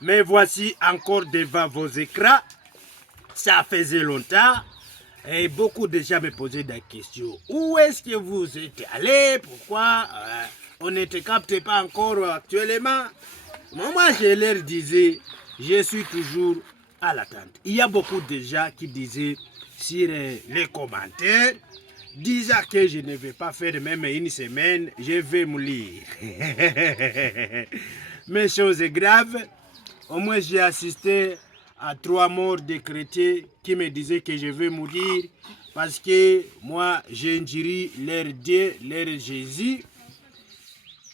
Mais voici encore devant vos écrans. Ça faisait longtemps. Et beaucoup de gens me posaient des questions. Où est-ce que vous êtes allé? Pourquoi on ne te capte pas encore actuellement? Moi, je leur disais, je suis toujours à l'attente. Il y a beaucoup de gens qui disaient sur les commentaires, disant que je ne vais pas faire même une semaine, je vais mourir. Mais chose grave, au moins j'ai assisté à 3 morts de chrétiens qui me disaient que je vais mourir parce que moi j'injurie leur Dieu, leur Jésus.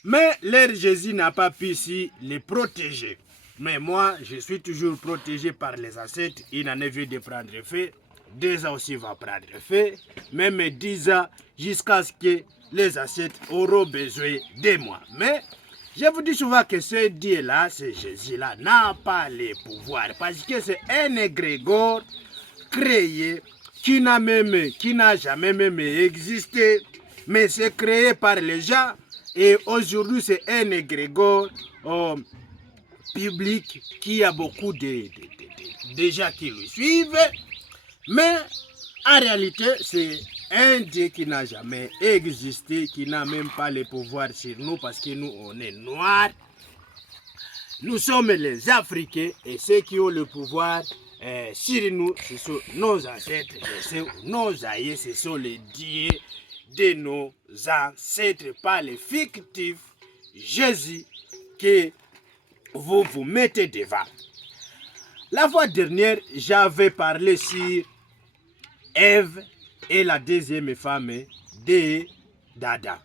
Mais leur Jésus n'a pas pu si les protéger. Mais moi, je suis toujours protégé par les ancêtres. Il en est vu de prendre feu. 2 ans aussi va prendre feu. Même 10 ans jusqu'à ce que les ancêtres auront besoin de moi. Mais je vous dis souvent que ce Dieu-là, ce Jésus-là, n'a pas les pouvoirs. Parce que c'est un égrégore créé qui n'a jamais même existé. Mais c'est créé par les gens. Et aujourd'hui, c'est un égrégore public qui a beaucoup de gens qui le suivent. Mais en réalité, c'est un Dieu qui n'a jamais existé, qui n'a même pas le pouvoir sur nous parce que nous, on est noirs. Nous sommes les Africains et ceux qui ont le pouvoir sur nous, ce sont nos ancêtres, nos aïeux, ce sont les dieux de nos ancêtres, pas les fictifs Jésus que vous vous mettez devant. La fois dernière, j'avais parlé sur Ève et la deuxième femme de d'Adam.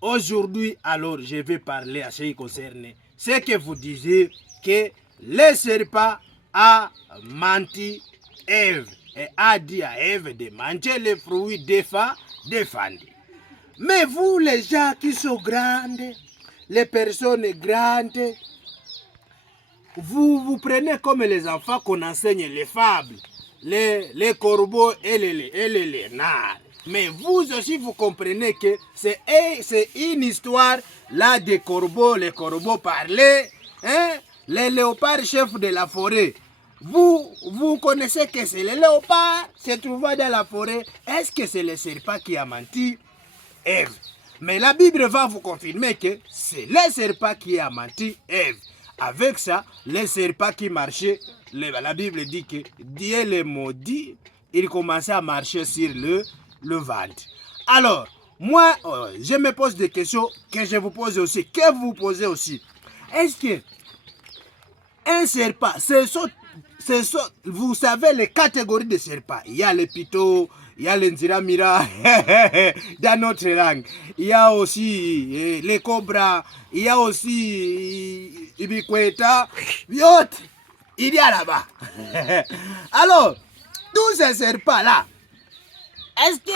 Aujourd'hui, alors, je vais parler à ce qui concerne ce que vous disiez que le serpent a menti Ève et a dit à Ève de manger les fruits défendus. Mais vous, les gens qui sont grandes, les personnes grandes, vous prenez comme les enfants qu'on enseigne les fables, les corbeaux et les lénards. Mais vous aussi, vous comprenez que c'est une histoire là des corbeaux, les corbeaux parlaient, hein? Les léopards chefs de la forêt. Vous connaissez que c'est le léopard se trouvant dans la forêt. Est-ce que c'est le serpent qui a menti Ève? Mais la Bible va vous confirmer que c'est le serpent qui a menti Ève. Avec ça, le serpent qui marchait, la Bible dit que Dieu les maudit, il commençait à marcher sur le ventre. Alors, moi, je me pose des questions que je vous pose aussi, que vous posez aussi. Est-ce que un serpent, vous savez les catégories de serpents. Il y a les pitots, il y a les nziramira dans notre langue. Il y a aussi les cobras, il y a aussi ibikweta, il y a là-bas. Alors, tous ces serpents-là, est-ce qu'ils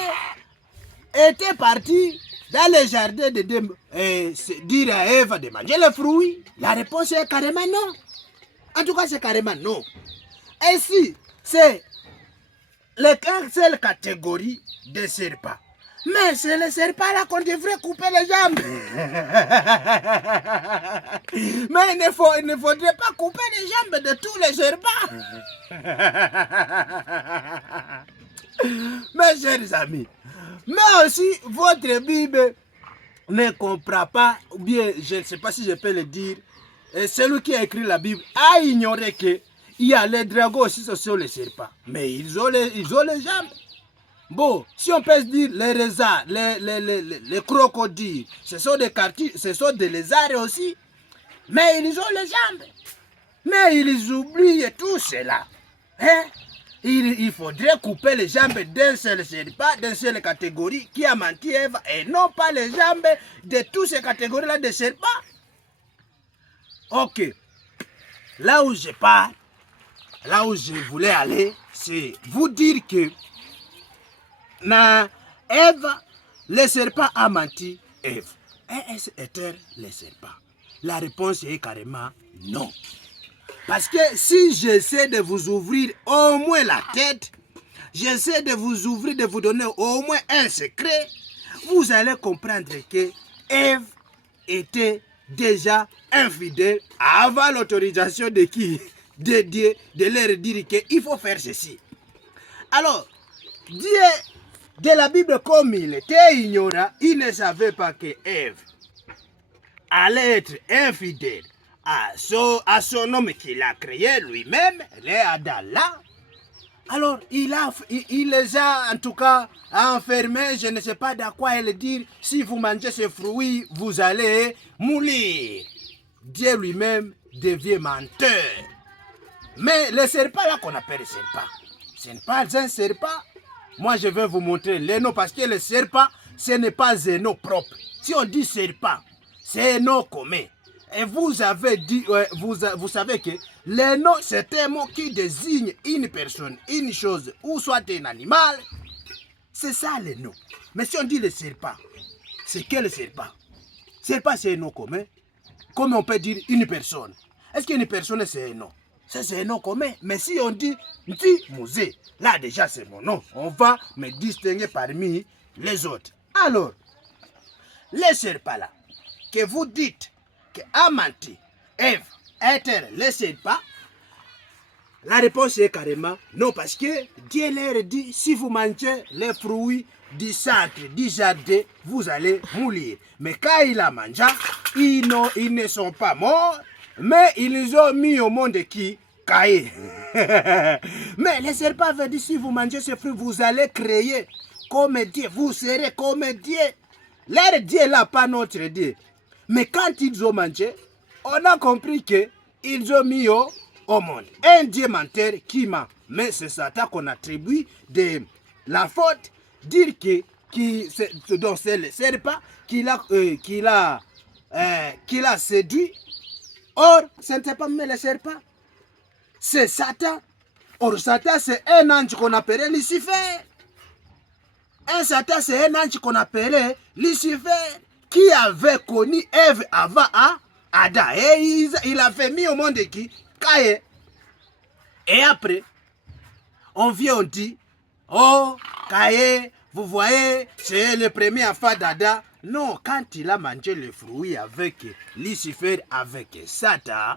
étaient partis dans le jardin de dire à Ève de manger les fruits? La réponse est carrément non. En tout cas, c'est carrément non. Et si c'est la seule catégorie de serpents, mais c'est le serpent là qu'on devrait couper les jambes. Mais il ne faudrait pas couper les jambes de tous les serpents. Mes chers amis, mais aussi votre Bible ne comprend pas, ou bien je ne sais pas si je peux le dire, celui qui a écrit la Bible a ignoré que il y a les dragons aussi sur les serpents, mais ils ont les jambes. Bon, si on peut se dire les lézards, les crocodiles, ce sont des lézards aussi, mais ils ont les jambes. Mais ils oublient tout cela. Hein? Il faudrait couper les jambes d'un seul serpent, d'une seule catégorie qui a menti Ève, et non pas les jambes de toutes ces catégories-là de serpents. Ok, là où je pars, là où je voulais aller, c'est vous dire que Ève, le serpent a menti Ève. Est-ce était le serpent? La réponse est carrément non. Parce que si j'essaie de vous ouvrir au moins la tête, j'essaie de vous ouvrir, de vous donner au moins un secret, vous allez comprendre que Ève était déjà infidèles avant l'autorisation de qui? De Dieu, de leur dire qu'il faut faire ceci. Alors, Dieu, de la Bible, comme il était ignorant, il ne savait pas que Ève allait être infidèle à son homme qu'il a créé lui-même, les Adam là. Alors, il les a en tout cas enfermés, je ne sais pas de quoi il dit, si vous mangez ces fruits, vous allez mourir. Dieu lui-même devient menteur. Mais le serpent là qu'on appelle le serpent, ce n'est pas un serpent. Moi, je vais vous montrer les noms parce que le serpent, ce n'est pas un nom propre. Si on dit serpent, c'est un nom commun. Et vous avez dit, vous savez que le nom, c'est un mot qui désigne une personne, une chose, ou soit un animal. C'est ça le nom. Mais si on dit le serpent, c'est quel serpent? Serpent, c'est un nom commun. Comme on peut dire une personne. Est-ce qu'une personne, c'est un nom? Ça, c'est un nom commun. Mais si on dit Nti Musée, là déjà c'est mon nom. On va me distinguer parmi les autres. Alors, les serpents là, que vous dites que Amanti, Ève, Éther, les serpents, la réponse est carrément non, parce que Dieu leur dit, si vous mangez les fruits du centre, du jardin, vous allez mourir. Mais quand il a mangé, ils ne sont pas morts, mais ils ont mis au monde qui? Caïn. Mais les serpents avaient dit, si vous mangez ces fruits, vous allez créer comme Dieu, vous serez comme Dieu. Leur Dieu là, pas notre Dieu. Mais quand ils ont mangé, on a compris qu'ils ont mis au monde un Dieu menteur qui ment. Mais c'est Satan qu'on attribue de la faute, dire que donc c'est le serpent qui l'a séduit. Or, ce n'était pas même le serpent, c'est Satan. Or, Satan, c'est un ange qu'on appelait Lucifer. Un Satan, c'est un ange qu'on appelait Lucifer, qui avait connu Ève avant Adam. Et il avait mis au monde qui? Caïn. Et après, on vient, on dit, oh, Caïn, vous voyez, c'est le premier enfant d'Adam. Non, quand il a mangé le fruit avec Lucifer, avec Satan,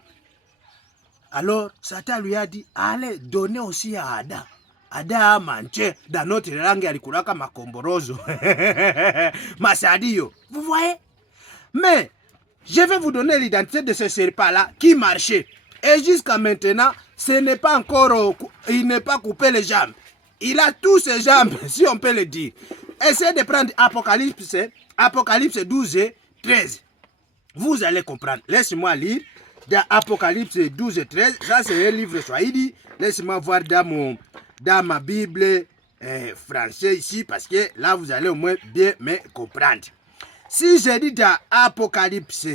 alors Satan lui a dit, allez, donnez aussi à Adam. Adam a mangé, dans notre langue, alikulaka makomborozo. Masadio. Vous voyez? Mais, je vais vous donner l'identité de ce serpent-là qui marchait. Et jusqu'à maintenant, ce n'est pas encore, il n'est pas coupé les jambes. Il a tous ses jambes, si on peut le dire. Essayez de prendre Apocalypse 12 et 13. Vous allez comprendre. Laissez-moi lire dans Apocalypse 12 et 13. Ça, c'est un livre Swahili. Laissez-moi voir dans ma Bible française ici, parce que là, vous allez au moins bien me comprendre. Si je dis dans Apocalypse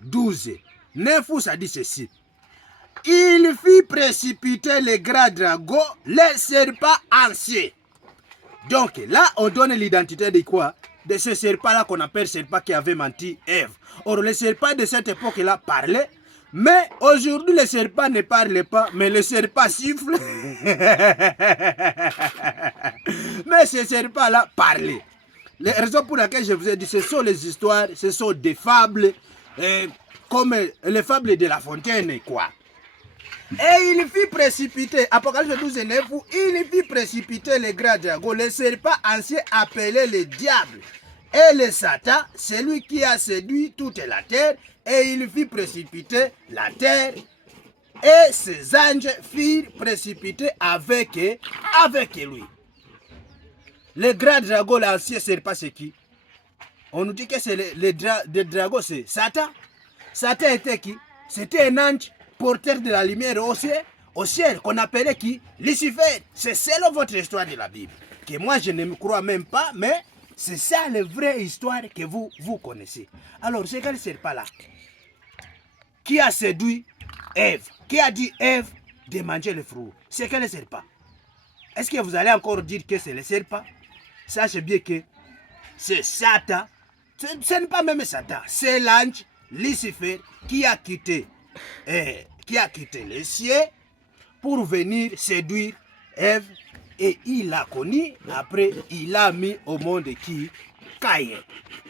12, 9, ça dit ceci. Il fit précipiter les grands dragons, les serpents anciens. Donc là, on donne l'identité de quoi? De ce serpent-là qu'on appelle serpent qui avait menti Ève. Or, le serpent de cette époque-là parlait, mais aujourd'hui, le serpent ne parle pas, mais le serpent siffle. Mais ce serpent-là parlait. Les raisons pour lesquelles je vous ai dit, ce sont les histoires, ce sont des fables, comme les fables de La Fontaine, quoi. Et il fit précipiter, Apocalypse 12 et 9, il fit précipiter les grands dragons, les serpents anciens appelés les diables, et le Satan, celui qui a séduit toute la terre, et il fit précipiter la terre, et ses anges firent précipiter avec lui. Le grand dragon, l'ancien serpent, c'est qui? On nous dit que c'est le dragon, c'est Satan. Satan était qui? C'était un ange porteur de la lumière au ciel, qu'on appelait qui? Lucifer. C'est selon votre histoire de la Bible, que moi je ne me crois même pas, mais c'est ça la vraie histoire que vous connaissez. Alors, c'est quel serpent là qui a séduit Ève, qui a dit Ève de manger le fruit? C'est quel serpent? Est-ce que vous allez encore dire que c'est le serpent? Sachez bien que c'est Satan. Ce n'est pas même Satan, c'est l'ange Lucifer qui a quitté les cieux pour venir séduire Ève et il l'a connu. Après, il a mis au monde qui Caïn.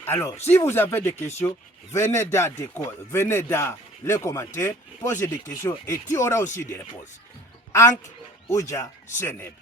Alors, si vous avez des questions, venez dans les commentaires, posez des questions et tu auras aussi des réponses. Ankh Ouja Seneb.